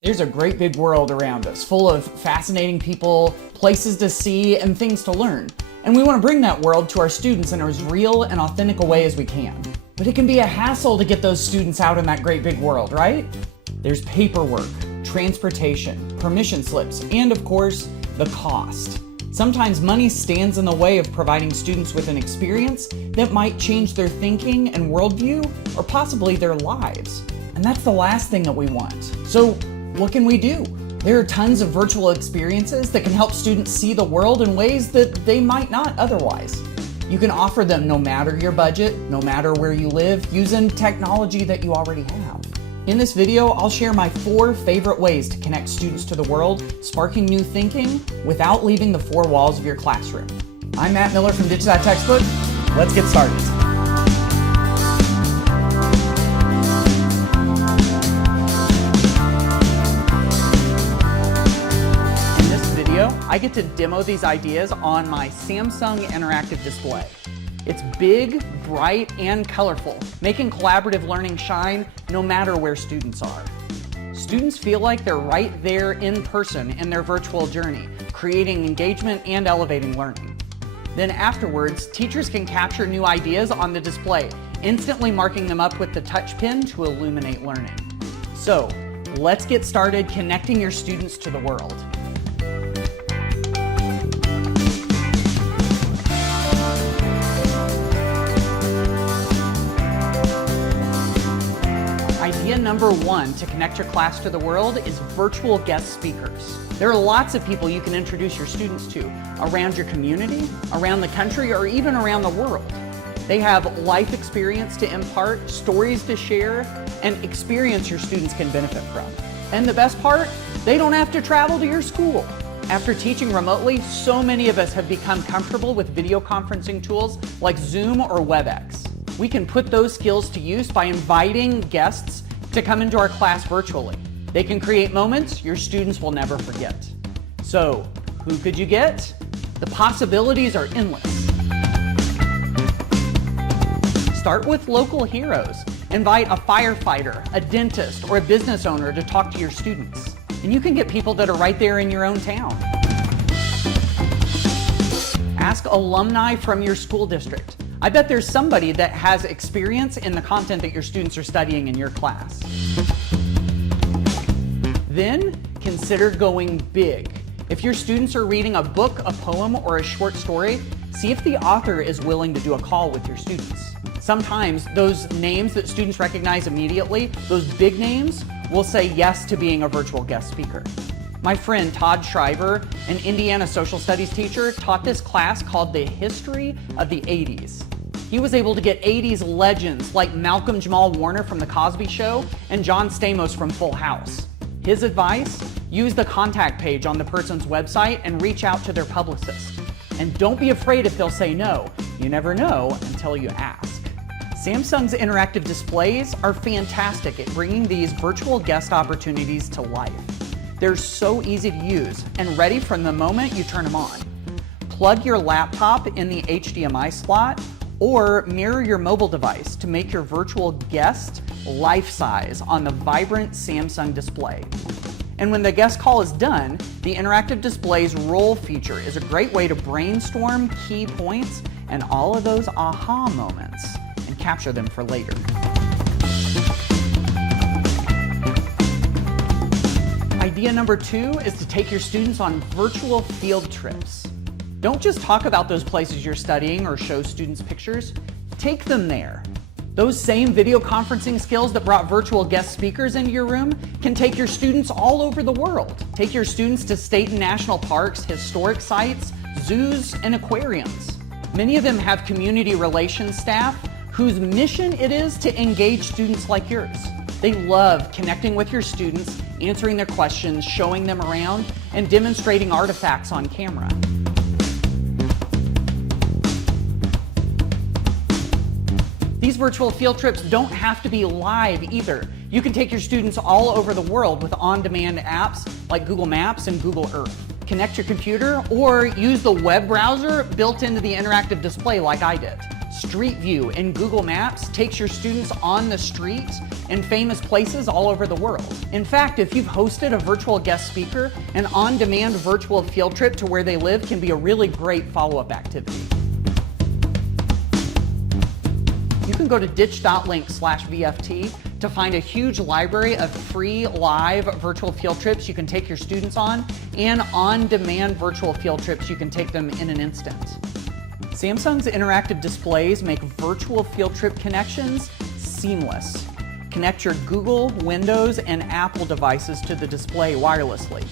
There's a great big world around us, full of fascinating people, places to see, and things to learn. And we want to bring that world to our students in as real and authentic a way as we can. But it can be a hassle to get those students out in that great big world, right? There's paperwork, transportation, permission slips, and of course, the cost. Sometimes money stands in the way of providing students with an experience that might change their thinking and worldview, or possibly their lives. And that's the last thing that we want. So what can we do? There are tons of virtual experiences that can help students see the world in ways that they might not otherwise. You can offer them no matter your budget, no matter where you live, using technology that you already have. In this video, I'll share my 4 favorite ways to connect students to the world, sparking new thinking without leaving the 4 walls of your classroom. I'm Matt Miller from Ditch That Textbook. Let's get started. I get to demo these ideas on my Samsung interactive display. It's big, bright, and colorful, making collaborative learning shine no matter where students are. Students feel like they're right there in person in their virtual journey, creating engagement and elevating learning. Then afterwards, teachers can capture new ideas on the display, instantly marking them up with the touch pen to illuminate learning. So, let's get started connecting your students to the world. Idea number 1 to connect your class to the world is virtual guest speakers. There are lots of people you can introduce your students to around your community, around the country, or even around the world. They have life experience to impart, stories to share, and experience your students can benefit from. And the best part, they don't have to travel to your school. After teaching remotely, so many of us have become comfortable with video conferencing tools like Zoom or WebEx. We can put those skills to use by inviting guests to come into our class virtually. They can create moments your students will never forget. So, who could you get? The possibilities are endless. Start with local heroes. Invite a firefighter, a dentist, or a business owner to talk to your students. And you can get people that are right there in your own town. Ask alumni from your school district. I bet there's somebody that has experience in the content that your students are studying in your class. Then consider going big. If your students are reading a book, a poem, or a short story, see if the author is willing to do a call with your students. Sometimes those names that students recognize immediately, those big names, will say yes to being a virtual guest speaker. My friend Todd Shriver, an Indiana social studies teacher, taught this class called The History of the 80s. He was able to get 80s legends like Malcolm Jamal Warner from The Cosby Show and John Stamos from Full House. His advice? Use the contact page on the person's website and reach out to their publicist. And don't be afraid if they'll say no. You never know until you ask. Samsung's interactive displays are fantastic at bringing these virtual guest opportunities to life. They're so easy to use and ready from the moment you turn them on. Plug your laptop in the HDMI slot or mirror your mobile device to make your virtual guest life-size on the vibrant Samsung display. And when the guest call is done, the interactive display's roll feature is a great way to brainstorm key points and all of those aha moments and capture them for later. Idea number 2 is to take your students on virtual field trips. Don't just talk about those places you're studying or show students pictures. Take them there. Those same video conferencing skills that brought virtual guest speakers into your room can take your students all over the world. Take your students to state and national parks, historic sites, zoos, and aquariums. Many of them have community relations staff whose mission it is to engage students like yours. They love connecting with your students, answering their questions, showing them around, and demonstrating artifacts on camera. These virtual field trips don't have to be live either. You can take your students all over the world with on-demand apps like Google Maps and Google Earth. Connect your computer or use the web browser built into the interactive display like I did. Street View in Google Maps takes your students on the street in famous places all over the world. In fact, if you've hosted a virtual guest speaker, an on-demand virtual field trip to where they live can be a really great follow-up activity. You can go to ditch.link/VFT to find a huge library of free live virtual field trips you can take your students on and on-demand virtual field trips you can take them in an instant. Samsung's interactive displays make virtual field trip connections seamless. Connect your Google, Windows, and Apple devices to the display wirelessly.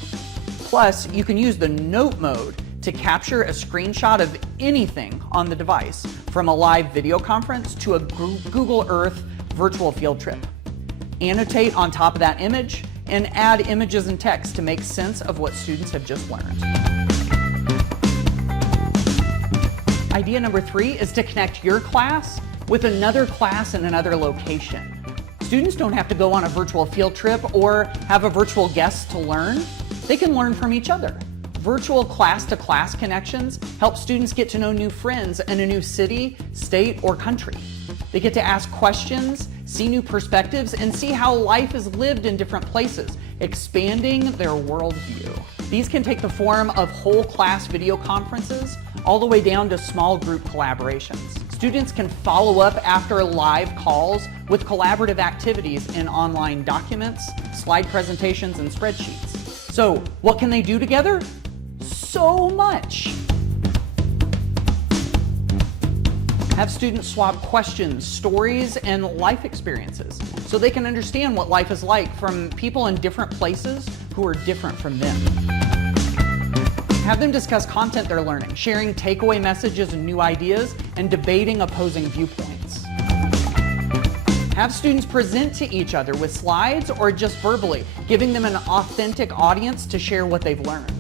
Plus, you can use the note mode to capture a screenshot of anything on the device, from a live video conference to a Google Earth virtual field trip. Annotate on top of that image and add images and text to make sense of what students have just learned. Idea number 3 is to connect your class with another class in another location. Students don't have to go on a virtual field trip or have a virtual guest to learn. They can learn from each other. Virtual class-to-class connections help students get to know new friends in a new city, state, or country. They get to ask questions, see new perspectives, and see how life is lived in different places, expanding their worldview. These can take the form of whole class video conferences, all the way down to small group collaborations. Students can follow up after live calls with collaborative activities in online documents, slide presentations, and spreadsheets. So, what can they do together? So much. Have students swap questions, stories, and life experiences so they can understand what life is like from people in different places who are different from them. Have them discuss content they're learning, sharing takeaway messages and new ideas, and debating opposing viewpoints. Have students present to each other with slides or just verbally, giving them an authentic audience to share what they've learned.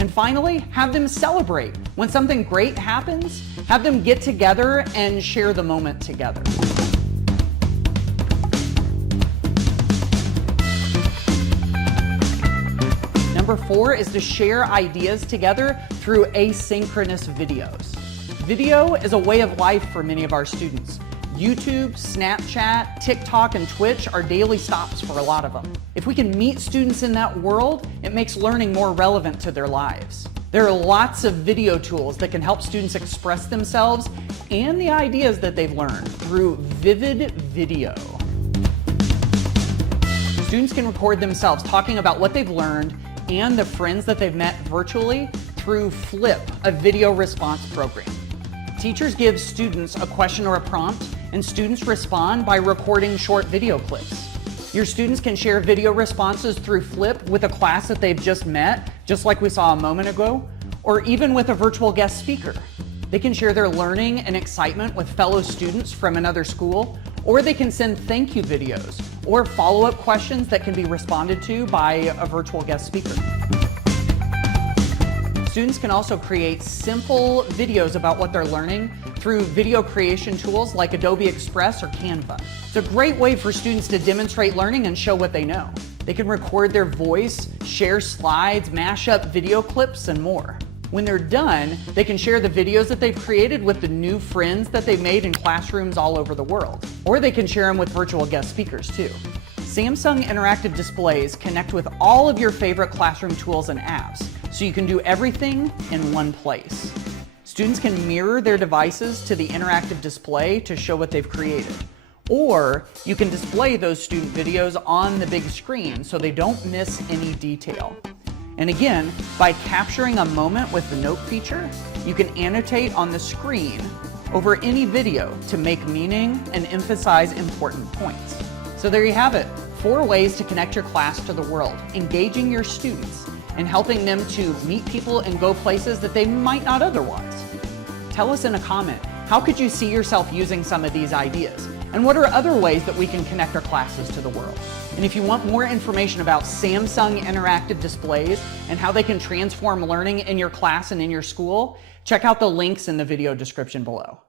And finally, have them celebrate. When something great happens, have them get together and share the moment together. Number 4 is to share ideas together through asynchronous videos. Video is a way of life for many of our students. YouTube, Snapchat, TikTok, and Twitch are daily stops for a lot of them. If we can meet students in that world, it makes learning more relevant to their lives. There are lots of video tools that can help students express themselves and the ideas that they've learned through vivid video. Students can record themselves talking about what they've learned and the friends that they've met virtually through Flip, a video response program. Teachers give students a question or a prompt, and students respond by recording short video clips. Your students can share video responses through Flip with a class that they've just met, just like we saw a moment ago, or even with a virtual guest speaker. They can share their learning and excitement with fellow students from another school, or they can send thank you videos or follow-up questions that can be responded to by a virtual guest speaker. Students can also create simple videos about what they're learning through video creation tools like Adobe Express or Canva. It's a great way for students to demonstrate learning and show what they know. They can record their voice, share slides, mash up video clips, and more. When they're done, they can share the videos that they've created with the new friends that they've made in classrooms all over the world. Or they can share them with virtual guest speakers too. Samsung interactive displays connect with all of your favorite classroom tools and apps, so you can do everything in one place. Students can mirror their devices to the interactive display to show what they've created. Or you can display those student videos on the big screen so they don't miss any detail. And again, by capturing a moment with the note feature, you can annotate on the screen over any video to make meaning and emphasize important points. So there you have it, 4 ways to connect your class to the world, engaging your students and helping them to meet people and go places that they might not otherwise. Tell us in a comment, how could you see yourself using some of these ideas? And what are other ways that we can connect our classes to the world? And if you want more information about Samsung interactive displays and how they can transform learning in your class and in your school, check out the links in the video description below.